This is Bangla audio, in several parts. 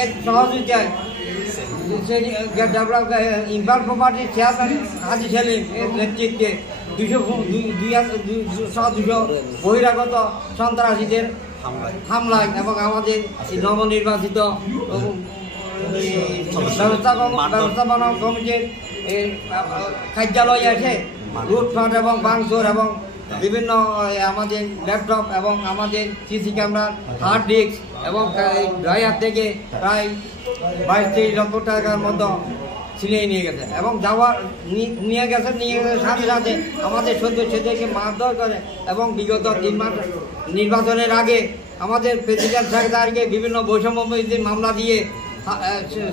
এর সহযোগিতায় ইম্পাল প্রপার্টির চেয়ারম্যান হাজি সেলিম এর নেতৃত্বে 200 বহিরাগত সন্ত্রাসীদের হামলায় এবং আমাদের নবনির্বাচিত ব্যবস্থাপনা কমিটির কার্যালয়ে এসে লুটপাট এবং ভাঙচুর এবং বিভিন্ন আমাদের ল্যাপটপ এবং আমাদের সিসি ক্যামেরা হার্ড ডিস্ক এবং ড্রায়ার থেকে প্রায় 22-23 লক্ষ টাকার মতো ছিনিয়ে নিয়ে গেছে এবং নিয়ে গেছে সাথে সাথে আমাদের সদস্যদেরকে মারধর করে এবং বিগত 3 মাস নির্বাচনের আগে আমাদের প্রেসিডেন্ট সেক্রেটারিকে বিভিন্ন বৈষম্যবিরোধী মামলা দিয়ে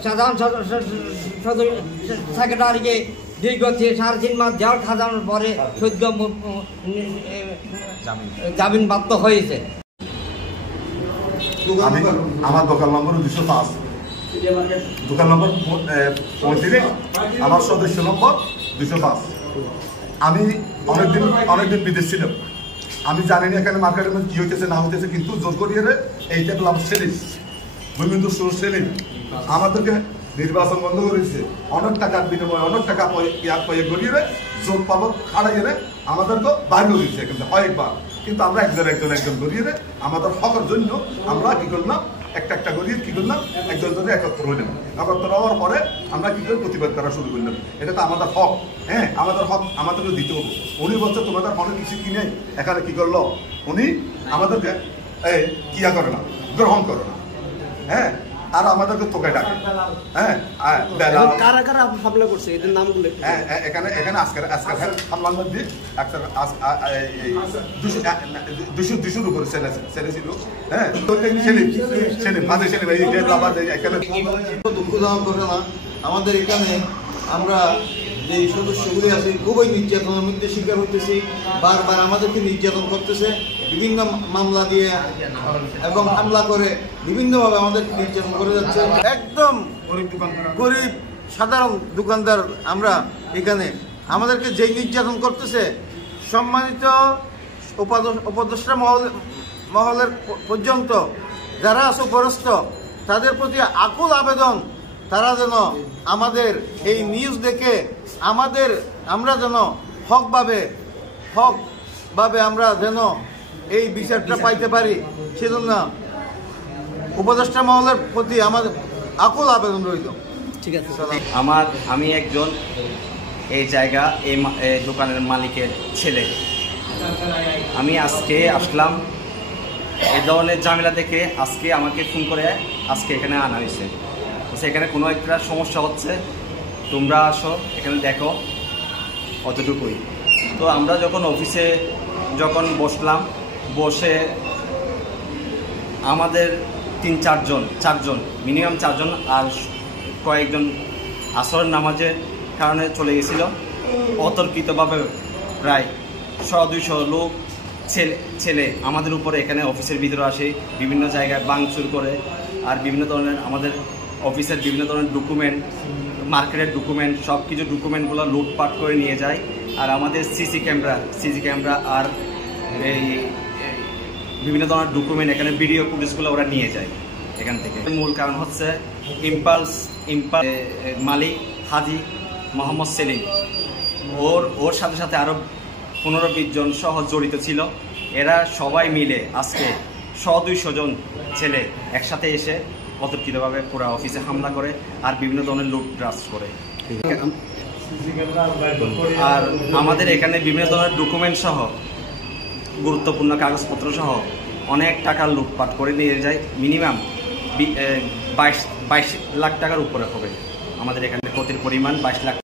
সাধারণ সেক্রেটারিকে দীর্ঘ 3.5 মাস জেল খাটানোর পরে সদ্য জামিনপ্রাপ্ত হয়েছে। আমার দোকান নম্বর 205, দোকান নম্বর 35, আমার সদস্য নম্বর 205। আমি অনেকদিন বিদেশ ছিলাম, আমি জানি না এখানে মার্কেটের মধ্যে কি হইতেছে না হইতেছে, কিন্তু জোর করিয়ে এই টেবিল আমার সেলিম ভূমিন্দু সুর সেলিম আমাদেরকে নির্বাচন বন্ধ করেছে, অনেক টাকার বিনিময়ে অনেক টাকা গড়িয়ে জোর পাবক খাড়াইয়ে আমাদেরকে বাইরে দিচ্ছে কিন্তু কয়েকবার, কিন্তু আমরা একজন গড়িয়ে আমাদের হকের জন্য আমরা কি করলাম একটা গড়িয়ে কি করলাম একজন একত্র হইলাম, একত্র হওয়ার পরে আমরা কি করে প্রতিবাদ করা শুরু করলাম। এটা তো আমাদের হক, হ্যাঁ আমাদের হক আমাদেরকে দিতে হবে। উনি বলছে তোমাদের অনেক কিছু কিনে এখানে কি করলো, উনি আমাদেরকে কিয়া করে না, গ্রহণ করে না, হ্যাঁ আর আমাদেরকে তোকে ডাকে, হ্যাঁ কারা কারা হামলা করছে এদের নামগুলো এখানে আজকের হামলার মধ্যে দুশোর উপরে ছেলে ছিল, হ্যাঁ দুঃখজনক ঘটনা। আমাদের এখানে আমরা যে সদস্যগুলি আছে খুবই নির্যাতনের মধ্যে শিকার হইতেছি, বারবার আমাদেরকে নির্যাতন করতেছে বিভিন্ন মামলা দিয়ে এবং হামলা করে বিভিন্নভাবে আমাদেরকে নির্যাতন করে যাচ্ছে। একদম গরিব সাধারণ দোকানদার আমরা এখানে, আমাদেরকে যেই নির্যাতন করতেছে সম্মানিত উপদেষ্টা মহলের পর্যন্ত যারা আছে উপরস্থ তাদের প্রতি আকুল আবেদন, তারা যেন আমাদের এই নিউজ দেখে আমরা যেন হকভাবে আমরা যেন এই বিচারটা পাইতে পারি, সেজন্য উপদেষ্টা মহলের প্রতি আমাদের আকুল আবেদন রইল। ঠিক আছে, আমি একজন এই জায়গা এই দোকানের মালিকের ছেলে। আমি আজকে আসলাম এই ধরনের ঝামেলা দেখে, আজকে আমাকে ফোন করে আজকে এখানে আনা হয়েছে। এখানে কোনো একটা সমস্যা হচ্ছে, তোমরা আসো এখানে দেখো, অতটুকুই। তো আমরা যখন অফিসে বসলাম, বসে আমাদের 4জন মিনিমাম 4জন আর কয়েকজন আসরের নামাজের কারণে চলে গেছিল। অতর্কিতভাবে প্রায় 100-200 লোক ছেলে আমাদের উপরে এখানে অফিসের ভিতরে আসে, বিভিন্ন জায়গায় ভাঙচুর করে, আর বিভিন্ন ধরনের আমাদের অফিসের বিভিন্ন ধরনের ডকুমেন্ট, মার্কেটের ডকুমেন্ট, সব কিছু ডকুমেন্টগুলো লুটপাট করে নিয়ে যায়। আর আমাদের সিসি ক্যামেরা আর এই বিভিন্ন ধরনের ডকুমেন্ট, এখানে ভিডিও ফুটেজগুলো ওরা নিয়ে যায় এখান থেকে। মূল কারণ হচ্ছে ইম্পাল মালিক হাজি মোহাম্মদ সেলিম, ওর সাথে সাথে আরও 15-20 জন সহ জড়িত ছিল। এরা সবাই মিলে আজকে 100-200 জন ছেলে একসাথে এসে অতর্কিতভাবে পুরো অফিসে হামলা করে আর বিভিন্ন ধরনের লুটরাজ করে। আর আমাদের এখানে বিভিন্ন ধরনের ডকুমেন্ট সহ গুরুত্বপূর্ণ কাগজপত্র সহ অনেক টাকা লুটপাট করে নিয়ে যায়। মিনিমাম 22 লাখ টাকার উপরে হবে আমাদের এখানে ক্ষতির পরিমাণ 22 লাখ।